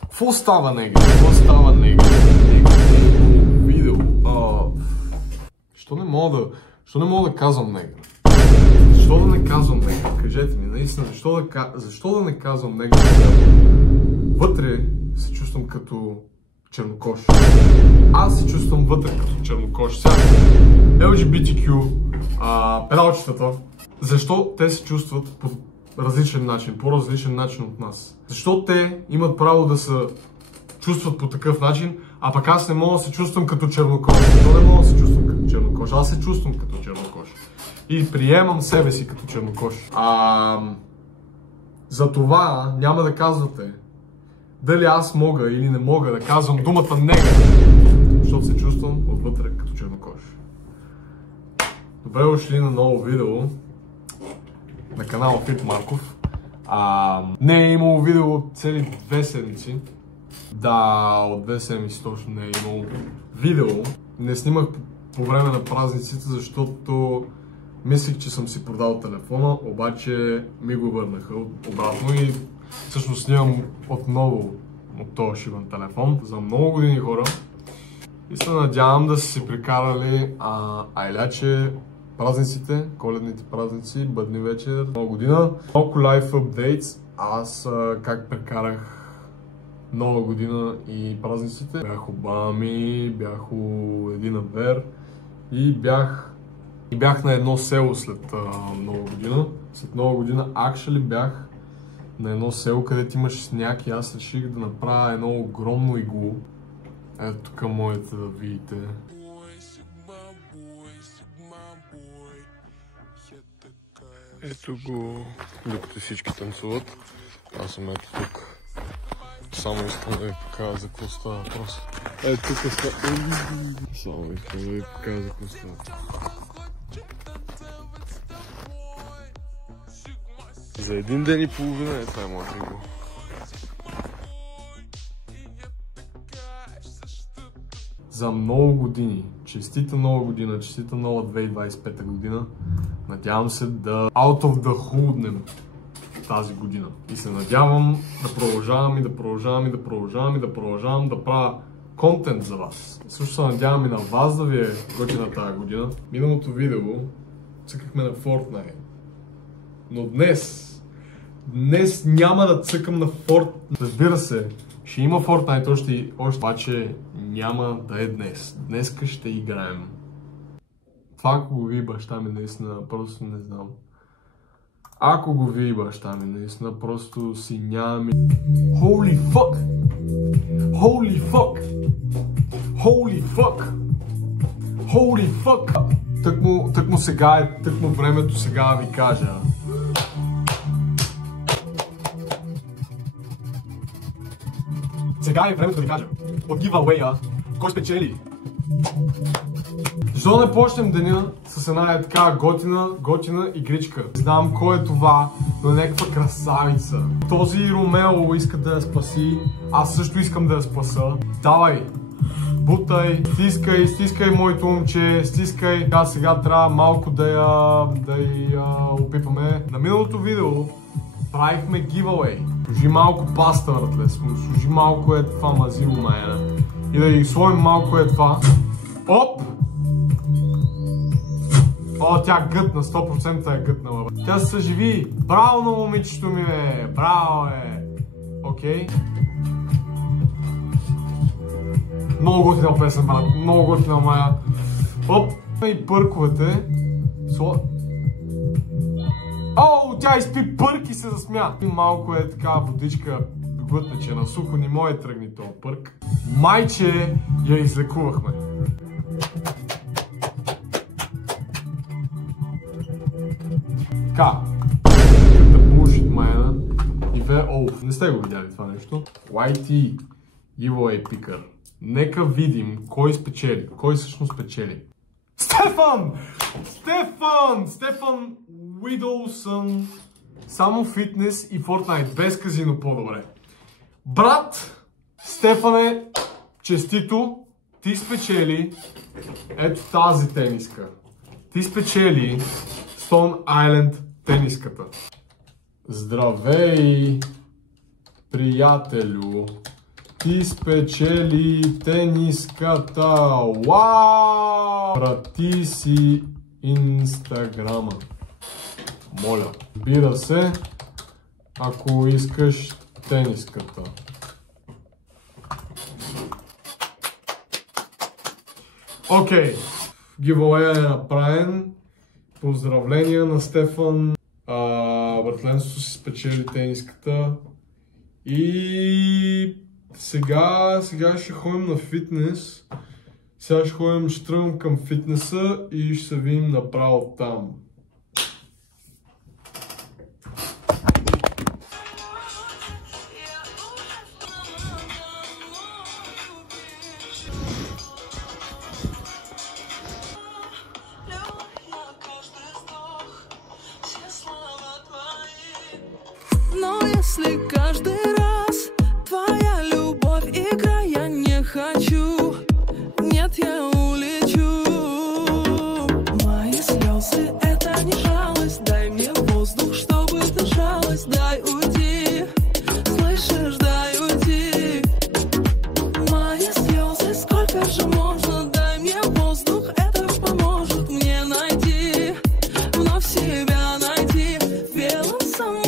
Какво става, нега? Какво става, нега? Видео. Що не мога да казвам, нега? Защо да не казвам, нега? Кажете ми, наистина, защо да не казвам, нега? Вътре се чувствам като чернокош. Аз се чувствам вътре като чернокош. Сега, LGBTQ, педалчетата, защо те се чувстват по различен начин, по-различен начин от нас? Защо те имат право да се чувстват по такъв начин, а пък аз не мога да се чувствам като чернокош? Защо не мога да се чувствам като чернокош? Аз се чувствам като чернокош. И приемам себе си като чернокош. За това няма да казвате дали аз мога или не мога да казвам думата нега, защото се чувствам отвътре като чернокош. Добре дошли на ново видео на канала Fit Марков. Не е имало видео от цели 2 седмици. Да, от 2 седмици точно не е имало видео. Не снимах по време на празниците, защото мислих, че съм си продал телефона, обаче ми го върнаха обратно и всъщност снимам отново от този шибан телефон за много години, хора. И се надявам да са си прикарали айляче празниците, коледните празници, бъдни вечер, нова година. Малко life updates. Аз как прекарах нова година и празниците. Бях у бами, бях у един авер и бях на едно село след нова година. След нова година actually бях на едно село, където имаше сняг и аз реших да направя едно огромно иглу. Ето тук моите да видите. Ето го, докато всички танцуват. Аз съм ето тук. Само искам да ви покажа за какво става въпрос. Ето тук става. Само искам да ви покажа за какво става. За един ден и половина е това моят иглу. За много години. Честита нова година, честита нова 2025 година. Надявам се да out of the hoodнем тази година. И се надявам да продължавам да правя контент за вас. Също се надявам и на вас да ви е готина тази година. Миналото видео цъкахме на Fortnite. Но днес няма да цъкам на Fortnite. Разбира се, ще има Fortnite още, обаче няма да е днес. Днеска ще играем. Това ако го ви баща ми наистина, просто не знам. Ако го ви баща ми наистина, просто си нямам... Holy fuck! Holy fuck! Holy fuck! Holy fuck! Тъкмо сега тъкмо времето сега да ви кажа. Сега е времето да ви кажа. От giveaway-а, кой спечели? Защо не почнем деня с една така готина игричка? Знам кой е това, но е някаква красавица. Този Ромео иска да я спаси, аз също искам да я спаса. Давай, бутай, стискай моето момче, стискай. Сега трябва малко да я опипаме. На миналото видео правихме giveaway. Служи малко паста, братле, служи малко е това мазило майна. И да ги сложим малко е това. Оп! О, тя гътна, 100% е гътнала. Тя се съживи. Браво на момичето ми, бе! Браво, е! Окей. Много готина песен, брат. Много готина моя. Оп! И пърковете. О, тя изпи пърк и се засмя. Малко е така водичка глътне, че на сухо не може тръгни този пърк. Майче я излекувахме. Така. Да bullshit майна. И не сте го видяли това нещо. YT Giveaway Picker. Нека видим кой спечели. Кой всъщност спечели. Стефан Уидолсън. Само фитнес и Fortnite. Без казино по-добре. Брат, Стефане, честито. Ти спечели ето тази тениска. Ти спечели Stone Island тениската. Здравей, приятелю! Ти спечели тениската! Вау! Прати си Инстаграма. Моля, бира се, ако искаш тениската. Окей, giveaway е направен. Поздравления на Стефан. Братленството си спечели тениската. И сега ще ходим на фитнес. Сега ще тръгвам към фитнеса и ще се видим направо там. Но если каждый раз твоя любовь игра, я не хочу, нет, я улечу. Мои слезы — это не жалость, дай мне воздух, чтобы дышалось, дай уйти, слышишь, дай уйти. Мои слезы, сколько же можно, дай мне воздух, это поможет мне найти, вновь себя найти в белом самолете.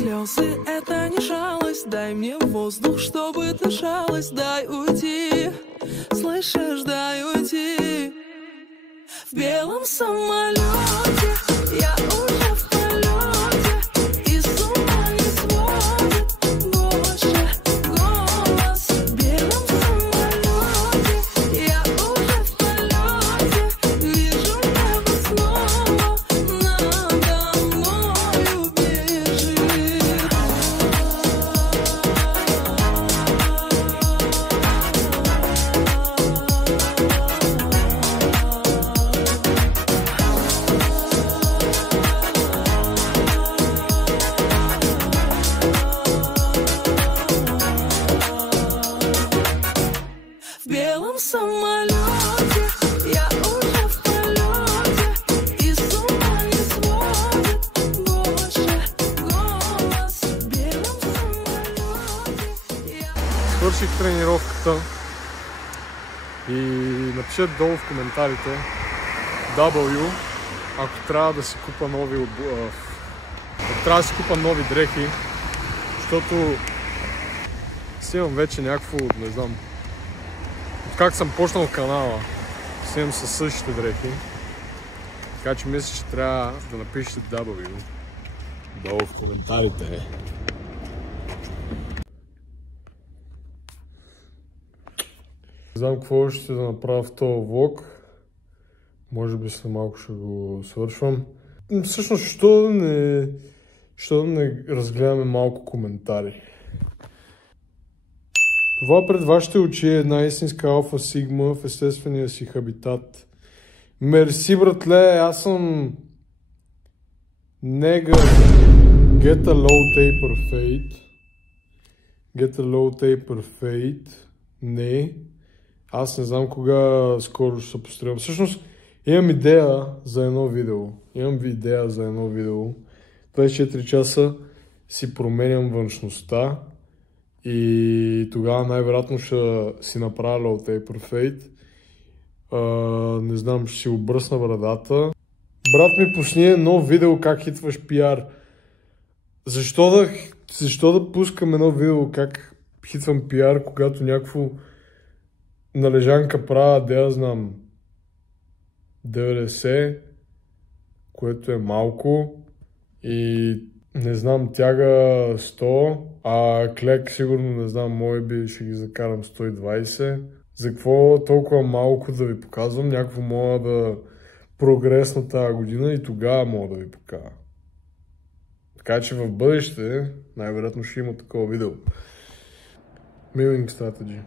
Слезы — это не жалость, дай мне воздух, чтобы дышалось, дай уйти, слышишь, дай уйти. В белом самолете я уже в полете, и с ума не сводит больше голос. В белом самолете я уже в полете, вижу небо снова надо мною бежит. В белом самолете я уже в полете, и с ума не сводит больше голос. В белом самолете я... Свърших тренировката и напишете долу в коментарите W, ако трябва да си купа нови дрехи, защото си имам вече някакво, не знам, как съм почнал канала, си имам със същите дрехи, така че мисля, че трябва да напишете W долу в коментарите. Не знам какво ще да направя в този влог. Може би след малко ще го свършвам. Всъщност, що да не разгледаме малко коментари? Това пред вашите очи е една истинска алфа сигма в естествения си хабитат. Мерси, братле, аз съм Нега. Get a low taper fade. Get a low taper fade. Не. Аз не знам кога скоро ще се постреля. Всъщност имам идея за едно видео. 24 часа си променям външността и тогава най-вероятно ще си направя low taper fade. Не знам, ще си обръсна брадата. Брат ми, пусни едно видео как хитваш пиар. Защо да пускам едно видео как хитвам пиар, когато някакво належанка правя, да я знам, 90, което е малко, и не знам, тяга 100, а клек сигурно, не знам, може би ще ги закарам 120. За какво толкова малко да ви показвам? Някакво мога да прогресна тази година и тогава мога да ви покажа. Така че в бъдеще най-вероятно ще има такова видео. Milling Strategy.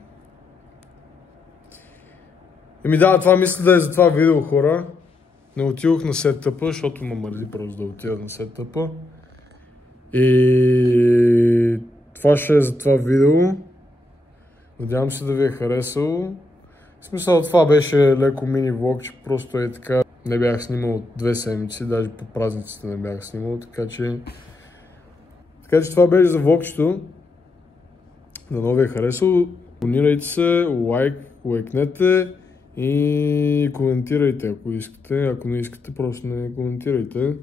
Еми да, това мисля да е за това видео, хора. Не отидох на сетъпа, защото ме мързи просто да отида на сетъпа. И това ще е за това видео. Надявам се да ви е харесало. В смисъл, това беше леко мини влог, че просто е така. Не бях снимал 2 седмици, даже по празниците не бях снимал, така че това беше за влогчето. Дано ви е харесало. Абонирайте се, лайкнете и коментирайте, ако искате. Ако не искате, просто не коментирайте.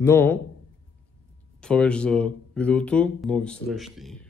Но това беше за видеото. Нови срещи!